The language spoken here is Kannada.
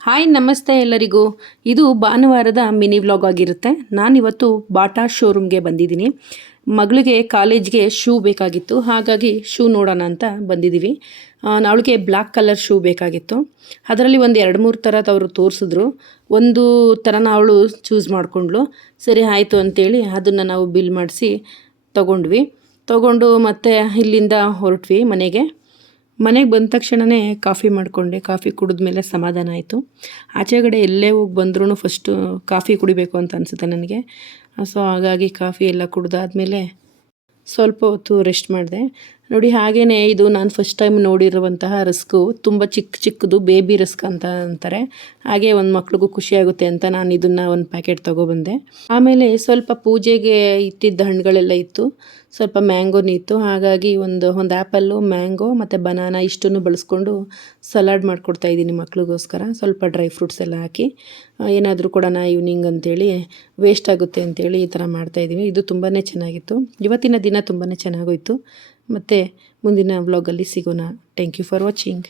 ಹಾಯ್ ನಮಸ್ತೆ ಎಲ್ಲರಿಗೂ. ಇದು ಭಾನುವಾರದ ಮಿನಿ ವ್ಲಾಗ್ ಆಗಿರುತ್ತೆ. ನಾನಿವತ್ತು ಬಾಟಾ ಶೋರೂಮ್ಗೆ ಬಂದಿದ್ದೀನಿ. ಮಗಳಿಗೆ ಕಾಲೇಜ್ಗೆ ಶೂ ಬೇಕಾಗಿತ್ತು, ಹಾಗಾಗಿ ಶೂ ನೋಡೋಣ ಅಂತ ಬಂದಿದ್ದೀವಿ. ಅವಳಿಗೆ ಬ್ಲ್ಯಾಕ್ ಕಲರ್ ಶೂ ಬೇಕಾಗಿತ್ತು. ಅದರಲ್ಲಿ ಒಂದು 2-3 ಥರದ್ದು ಅವರು ತೋರಿಸಿದ್ರು. ಒಂದು ಥರನ ಅವಳು ಚೂಸ್ ಮಾಡಿಕೊಂಡ್ಳು. ಸರಿ ಆಯಿತು ಅಂತೇಳಿ ಅದನ್ನು ನಾವು ಬಿಲ್ ಮಾಡಿಸಿ ತಗೊಂಡು ಮತ್ತೆ ಇಲ್ಲಿಂದ ಹೊರಟ್ವಿ ಮನೆಗೆ ಬಂದ ತಕ್ಷಣವೇ ಕಾಫಿ ಮಾಡಿಕೊಂಡೆ. ಕಾಫಿ ಕುಡಿದ್ಮೇಲೆ ಸಮಾಧಾನ ಆಯಿತು. ಆಚೆಗಡೆ ಎಲ್ಲೇ ಹೋಗಿ ಬಂದ್ರೂ ಫಸ್ಟು ಕಾಫಿ ಕುಡಿಬೇಕು ಅಂತ ಅನಿಸುತ್ತೆ ನನಗೆ. ಸೊ ಹಾಗಾಗಿ ಕಾಫಿ ಎಲ್ಲ ಕುಡಿದಾದ್ಮೇಲೆ ಸ್ವಲ್ಪ ಹೊತ್ತು ರೆಸ್ಟ್ ಮಾಡಿದೆ. ನೋಡಿ, ಹಾಗೆಯೇ ಇದು ನಾನು ಫಸ್ಟ್ ಟೈಮ್ ನೋಡಿರುವಂತಹ ರಸ್ಕು. ತುಂಬ ಚಿಕ್ಕದು ಬೇಬಿ ರಸ್ಕ್ ಅಂತ ಅಂತಾರೆ. ಹಾಗೆ ಒಂದು ಮಕ್ಳಿಗೂ ಖುಷಿಯಾಗುತ್ತೆ ಅಂತ ನಾನು ಇದನ್ನು ಒಂದು ಪ್ಯಾಕೆಟ್ ತೊಗೊಬಂದೆ. ಆಮೇಲೆ ಸ್ವಲ್ಪ ಪೂಜೆಗೆ ಇಟ್ಟಿದ್ದ ಹಣ್ಣುಗಳೆಲ್ಲ ಇತ್ತು. ಸ್ವಲ್ಪ ಮ್ಯಾಂಗೋನೂ ಇತ್ತು. ಹಾಗಾಗಿ ಒಂದು ಆ್ಯಪಲ್ಲು, ಮ್ಯಾಂಗೋ ಮತ್ತು ಬನಾನಾ ಇಷ್ಟನ್ನು ಬಳಸ್ಕೊಂಡು ಸಲಾಡ್ ಮಾಡಿಕೊಡ್ತಾಯಿದ್ದೀನಿ ಮಕ್ಳಿಗೋಸ್ಕರ. ಸ್ವಲ್ಪ ಡ್ರೈ ಫ್ರೂಟ್ಸ್ ಎಲ್ಲ ಹಾಕಿ ಏನಾದರೂ ಕೊಡೋಣ ಈವ್ನಿಂಗ್ ಅಂತೇಳಿ, ವೇಸ್ಟ್ ಆಗುತ್ತೆ ಅಂತೇಳಿ ಈ ಥರ ಮಾಡ್ತಾಯಿದ್ದೀವಿ. ಇದು ತುಂಬಾ ಚೆನ್ನಾಗಿತ್ತು. ಇವತ್ತಿನ ದಿನ ತುಂಬಾ ಚೆನ್ನಾಗೋಯಿತು. ಮತ್ತು ಮುಂದಿನ ವ್ಲಾಗಲ್ಲಿ ಸಿಗೋಣ. Thank you for watching.